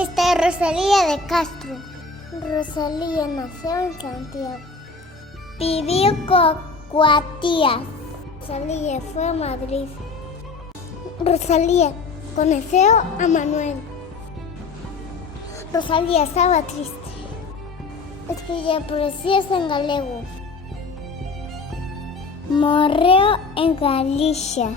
Esta es Rosalía de Castro. Rosalía nació en Santiago. Vivió con Cuatías. Rosalía fue a Madrid. Rosalía conoció a Manuel. Rosalía estaba triste. Escribía poesías en galego. Morreu en Galicia.